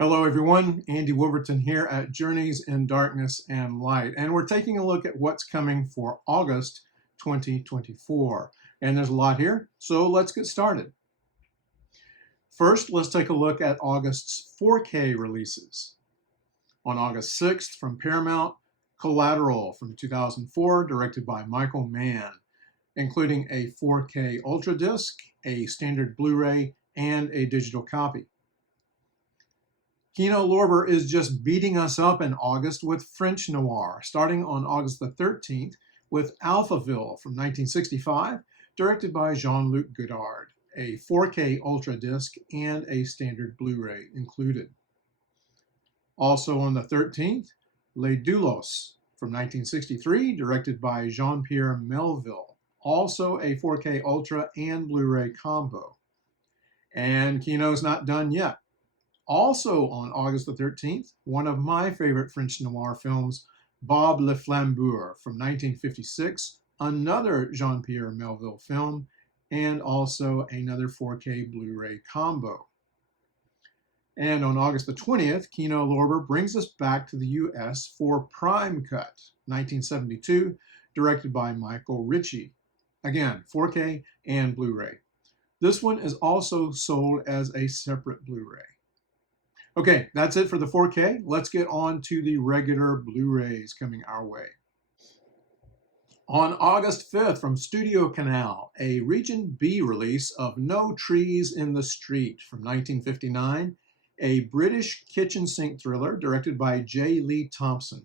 Hello everyone, Andy Wolverton here at Journeys in Darkness and Light, and we're taking a look at what's coming for August 2024. And there's a lot here, so let's get started. First, let's take a look at August's 4K releases. On August 6th from Paramount, Collateral from 2004, directed by Michael Mann, including a 4K Ultra Disc, a standard Blu-ray, and a digital copy. Kino Lorber is just beating us up in August with French noir, starting on August the 13th with Alphaville from 1965, directed by Jean-Luc Godard, a 4K Ultra Disc and a standard Blu-ray included. Also on the 13th, Les Doulos from 1963, directed by Jean-Pierre Melville, also a 4K Ultra and Blu-ray combo. And Kino's not done yet. Also on August the 13th, one of my favorite French noir films, Bob Le Flambeur from 1956, another Jean-Pierre Melville film, and also another 4K Blu-ray combo. And on August the 20th, Kino Lorber brings us back to the US for Prime Cut, 1972, directed by Michael Ritchie. Again, 4K and Blu-ray. This one is also sold as a separate Blu-ray. Okay, that's it for the 4K. Let's get on to the regular Blu-rays coming our way. On August 5th from Studio Canal, a Region B release of No Trees in the Street from 1959, a British kitchen sink thriller directed by J. Lee Thompson.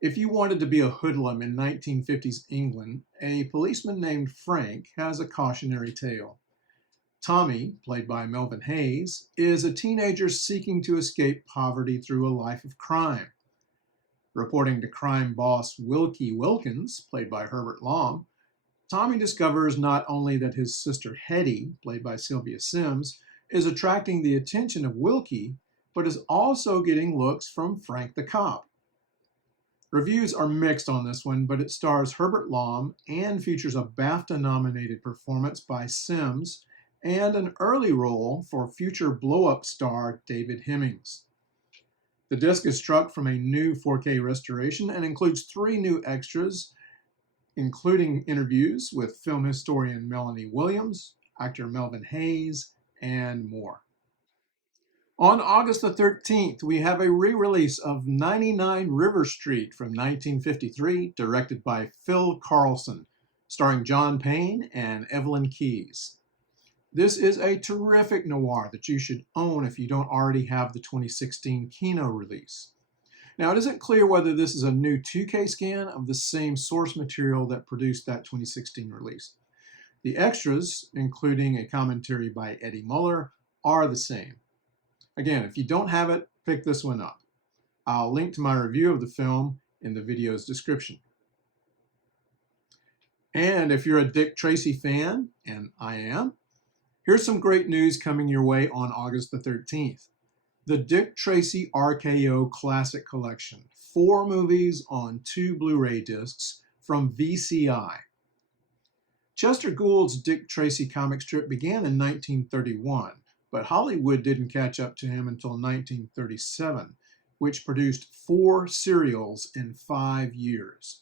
If you wanted to be a hoodlum in 1950s England, a policeman named Frank has a cautionary tale. Tommy, played by Melvin Hayes, is a teenager seeking to escape poverty through a life of crime. Reporting to crime boss Wilkie Wilkins, played by Herbert Lom, Tommy discovers not only that his sister Hetty, played by Sylvia Sims, is attracting the attention of Wilkie, but is also getting looks from Frank the cop. Reviews are mixed on this one, but it stars Herbert Lom and features a BAFTA-nominated performance by Sims and an early role for future blow-up star David Hemmings. The disc is struck from a new 4K restoration and includes 3 new extras, including interviews with film historian Melanie Williams, actor Melvin Hayes, and more. On August the 13th, we have a re-release of 99 River Street from 1953, directed by Phil Carlson, starring John Payne and Evelyn Keyes. This is a terrific noir that you should own if you don't already have the 2016 Kino release. Now, it isn't clear whether this is a new 2K scan of the same source material that produced that 2016 release. The extras, including a commentary by Eddie Muller, are the same. Again, if you don't have it, pick this one up. I'll link to my review of the film in the video's description. And if you're a Dick Tracy fan, and I am, here's some great news coming your way on August the 13th. The Dick Tracy RKO Classic Collection, 4 movies on 2 Blu-ray discs from VCI. Chester Gould's Dick Tracy comic strip began in 1931, but Hollywood didn't catch up to him until 1937, which produced 4 serials in 5 years.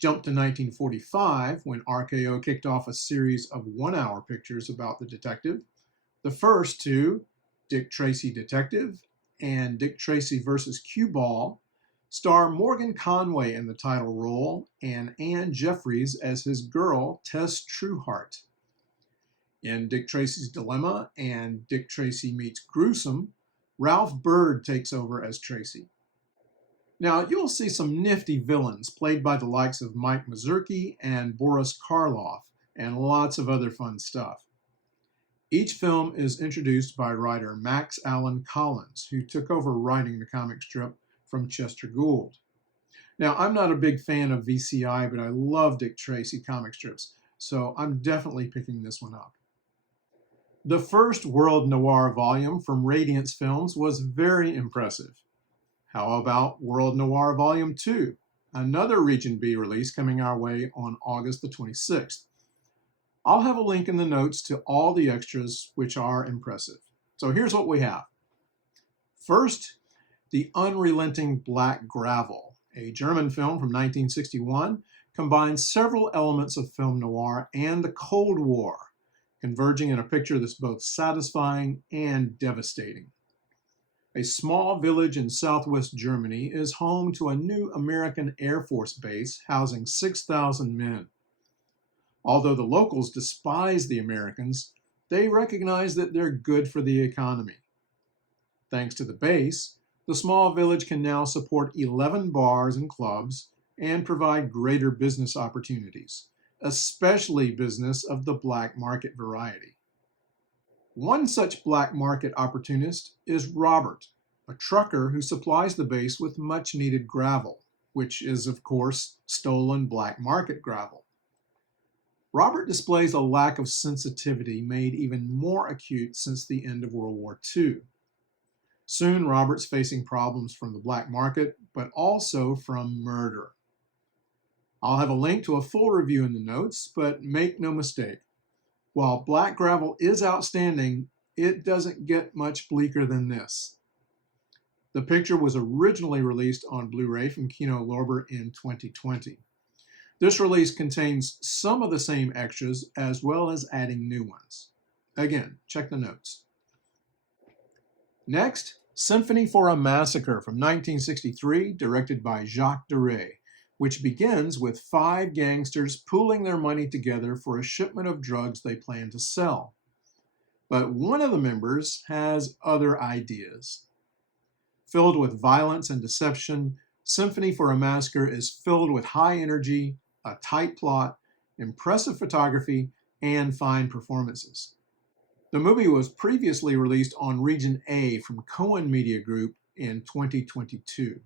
Jump to 1945, when RKO kicked off a series of 1-hour pictures about the detective. The first 2, Dick Tracy Detective and Dick Tracy vs. Cue Ball, star Morgan Conway in the title role and Anne Jeffries as his girl, Tess Trueheart. In Dick Tracy's Dilemma and Dick Tracy Meets Gruesome, Ralph Byrd takes over as Tracy. Now, you'll see some nifty villains played by the likes of Mike Mazurki and Boris Karloff, and lots of other fun stuff. Each film is introduced by writer Max Allan Collins, who took over writing the comic strip from Chester Gould. Now, I'm not a big fan of VCI, but I love Dick Tracy comic strips, so I'm definitely picking this one up. The first World Noir volume from Radiance Films was very impressive. How about World Noir Volume 2, another Region B release coming our way on August the 26th. I'll have a link in the notes to all the extras, which are impressive. So here's what we have. First, The Unrelenting Black Gravel, a German film from 1961, combines several elements of film noir and the Cold War, converging in a picture that's both satisfying and devastating. A small village in southwest Germany is home to a new American Air Force base housing 6,000 men. Although the locals despise the Americans, they recognize that they're good for the economy. Thanks to the base, the small village can now support 11 bars and clubs and provide greater business opportunities, especially business of the black market variety. One such black market opportunist is Robert, a trucker who supplies the base with much needed gravel, which is, of course, stolen black market gravel. Robert displays a lack of sensitivity made even more acute since the end of World War II. Soon, Robert's facing problems from the black market, but also from murder. I'll have a link to a full review in the notes, but make no mistake, while black gravel is outstanding, it doesn't get much bleaker than this. The picture was originally released on Blu-ray from Kino Lorber in 2020. This release contains some of the same extras as well as adding new ones. Again, check the notes. Next, Symphony for a Massacre from 1963, directed by Jacques Deray, which begins with 5 gangsters pooling their money together for a shipment of drugs they plan to sell. But one of the members has other ideas. Filled with violence and deception, Symphony for a Massacre is filled with high energy, a tight plot, impressive photography, and fine performances. The movie was previously released on Region A from Cohen Media Group in 2022.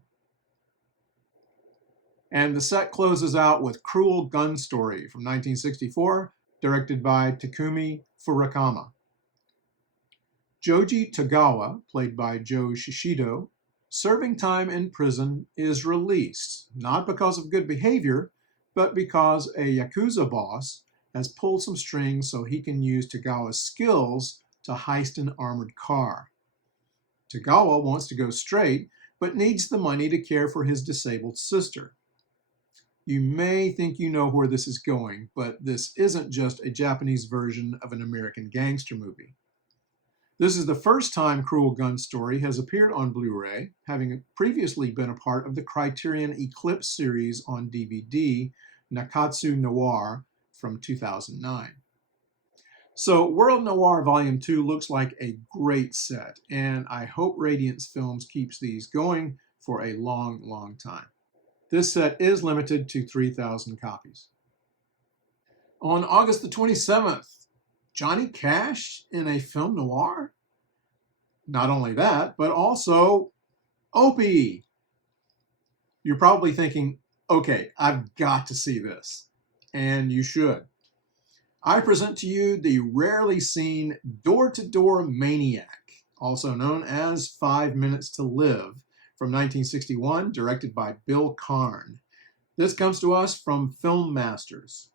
And the set closes out with Cruel Gun Story from 1964, directed by Takumi Furakama. Joji Tagawa, played by Joe Shishido, serving time in prison, is released, not because of good behavior, but because a Yakuza boss has pulled some strings so he can use Tagawa's skills to heist an armored car. Tagawa wants to go straight, but needs the money to care for his disabled sister. You may think you know where this is going, but this isn't just a Japanese version of an American gangster movie. This is the first time Cruel Gun Story has appeared on Blu-ray, having previously been a part of the Criterion Eclipse series on DVD, Nakatsu Noir, from 2009. So World Noir Volume 2 looks like a great set, and I hope Radiance Films keeps these going for a long, long time. This set is limited to 3,000 copies. On August the 27th, Johnny Cash in a film noir? Not only that, but also Opie. You're probably thinking, okay, I've got to see this. And you should. I present to you the rarely seen door-to-door Maniac, also known as 5 Minutes to Live, from 1961, directed by Bill Karn. This comes to us from Film Masters.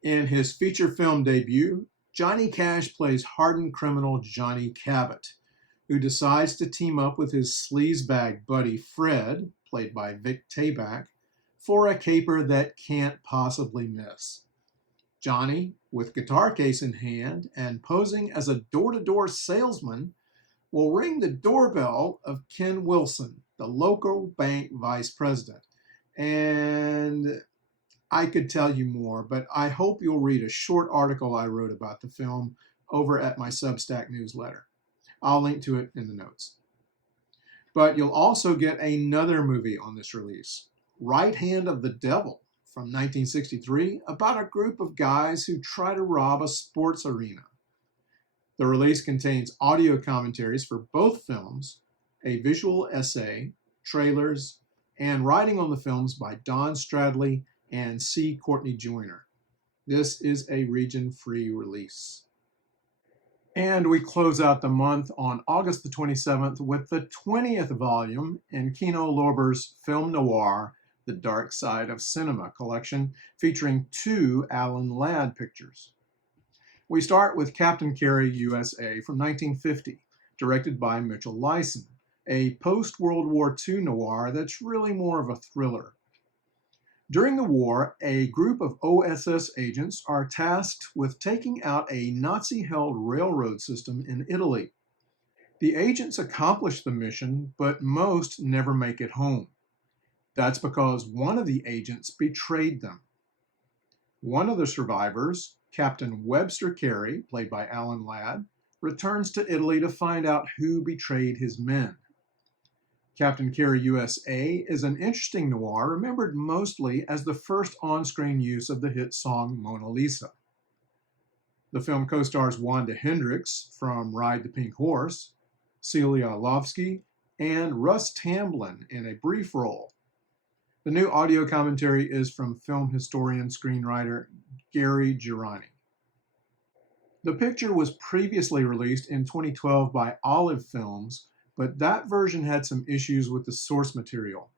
In his feature film debut, Johnny Cash plays hardened criminal Johnny Cabot, who decides to team up with his sleazebag buddy Fred, played by Vic Tayback, for a caper that can't possibly miss. Johnny, with guitar case in hand and posing as a door-to-door salesman, will ring the doorbell of Ken Wilson, the local bank vice president. And I could tell you more, but I hope you'll read a short article I wrote about the film over at my Substack newsletter. I'll link to it in the notes. But you'll also get another movie on this release, Right Hand of the Devil, from 1963, about a group of guys who try to rob a sports arena. The release contains audio commentaries for both films, a visual essay, trailers, and writing on the films by Don Stradley and C. Courtney Joyner. This is a region-free release. And we close out the month on August the 27th with the 20th volume in Kino Lorber's Film Noir, The Dark Side of Cinema collection, featuring 2 Alan Ladd pictures. We start with Captain Cary USA from 1950, directed by Mitchell Leisen, a post-World War II noir that's really more of a thriller. During the war, a group of OSS agents are tasked with taking out a Nazi-held railroad system in Italy. The agents accomplish the mission, but most never make it home. That's because one of the agents betrayed them. One of the survivors, Captain Webster Cary, played by Alan Ladd, returns to Italy to find out who betrayed his men. Captain Cary USA is an interesting noir remembered mostly as the first on-screen use of the hit song Mona Lisa. The film co-stars Wanda Hendricks from Ride the Pink Horse, Celia Lovsky, and Russ Tamblyn in a brief role. The new audio commentary is from film historian screenwriter Gary Girani. The picture was previously released in 2012 by Olive Films, but that version had some issues with the source material.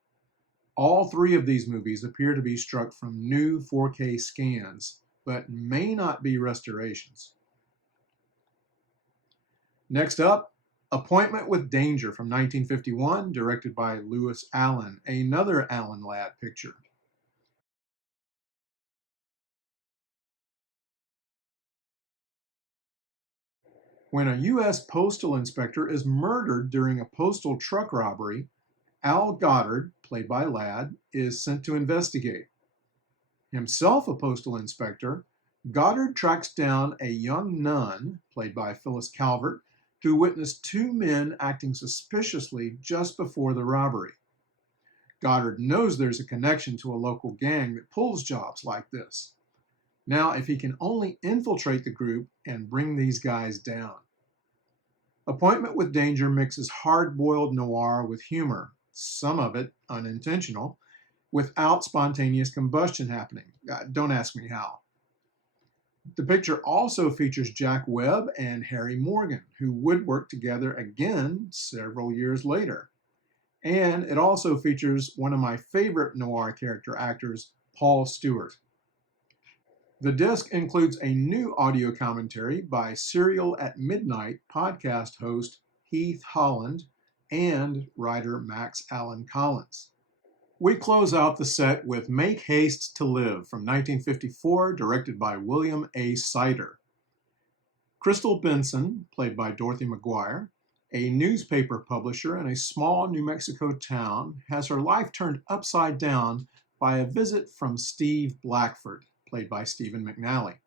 All three of these movies appear to be struck from new 4K scans, but may not be restorations. Next up, Appointment with Danger from 1951, directed by Lewis Allen, another Alan Ladd picture. When a U.S. postal inspector is murdered during a postal truck robbery, Al Goddard, played by Ladd, is sent to investigate. Himself a postal inspector, Goddard tracks down a young nun, played by Phyllis Calvert, who witnessed two men acting suspiciously just before the robbery. Goddard knows there's a connection to a local gang that pulls jobs like this. Now, if he can only infiltrate the group and bring these guys down. Appointment with Danger mixes hard-boiled noir with humor, some of it unintentional, without spontaneous combustion happening. Don't ask me how. The picture also features Jack Webb and Harry Morgan, who would work together again several years later. And it also features one of my favorite noir character actors, Paul Stewart. The disc includes a new audio commentary by Serial at Midnight podcast host Heath Holland and writer Max Allan Collins. We close out the set with Make Haste to Live from 1954, directed by William A. Sider. Crystal Benson, played by Dorothy McGuire, a newspaper publisher in a small New Mexico town, has her life turned upside down by a visit from Steve Blackford, played by Stephen McNally.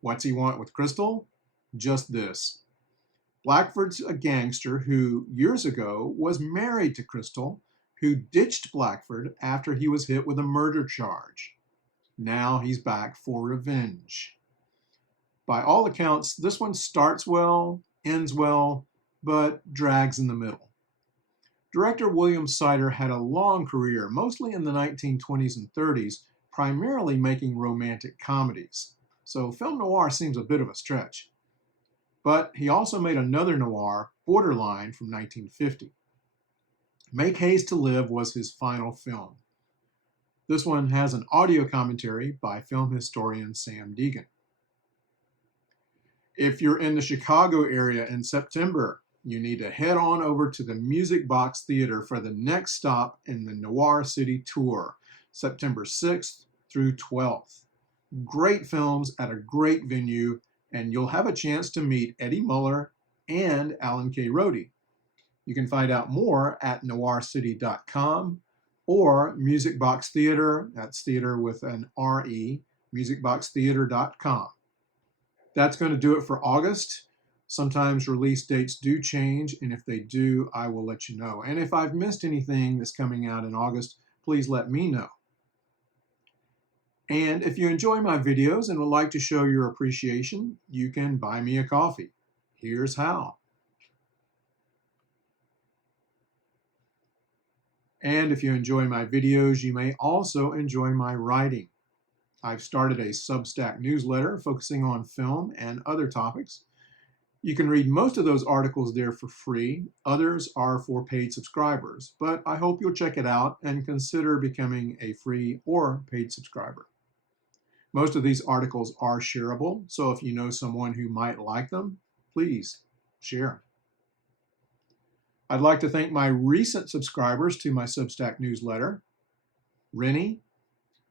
What's he want with Crystal? Just this. Blackford's a gangster who, years ago, was married to Crystal, who ditched Blackford after he was hit with a murder charge. Now he's back for revenge. By all accounts, this one starts well, ends well, but drags in the middle. Director William Sider had a long career, mostly in the 1920s and 30s, primarily making romantic comedies. So film noir seems a bit of a stretch. But he also made another noir, Borderline, from 1950. Make Haste to Live was his final film. This one has an audio commentary by film historian Sam Deegan. If you're in the Chicago area in September, you need to head on over to the Music Box Theater for the next stop in the Noir City Tour, September 6th through 12th. Great films at a great venue, and you'll have a chance to meet Eddie Muller and Alan K. Rohde. You can find out more at noircity.com or Music Box Theater, that's theater with an R-E, musicboxtheater.com. That's going to do it for August. Sometimes release dates do change, and if they do, I will let you know. And if I've missed anything that's coming out in August, please let me know. And if you enjoy my videos and would like to show your appreciation, you can buy me a coffee. Here's how. And if you enjoy my videos, you may also enjoy my writing. I've started a Substack newsletter focusing on film and other topics. You can read most of those articles there for free. Others are for paid subscribers, but I hope you'll check it out and consider becoming a free or paid subscriber. Most of these articles are shareable, so if you know someone who might like them, please share them. I'd like to thank my recent subscribers to my Substack newsletter: Rennie,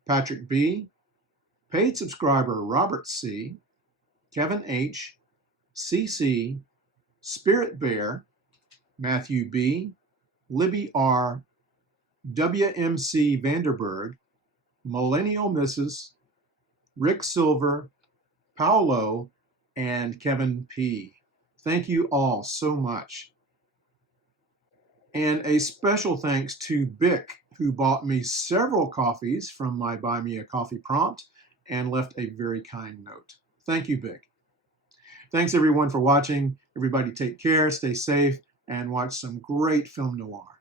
Patrick B., paid subscriber Robert C., Kevin H., CC, Spirit Bear, Matthew B., Libby R., WMC Vanderberg, Millennial Mrs., Rick Silver, Paolo, and Kevin P. Thank you all so much. And a special thanks to Bick, who bought me several coffees from my Buy Me a Coffee prompt and left a very kind note. Thank you, Bick. Thanks everyone for watching. Everybody take care, stay safe, and watch some great film noir.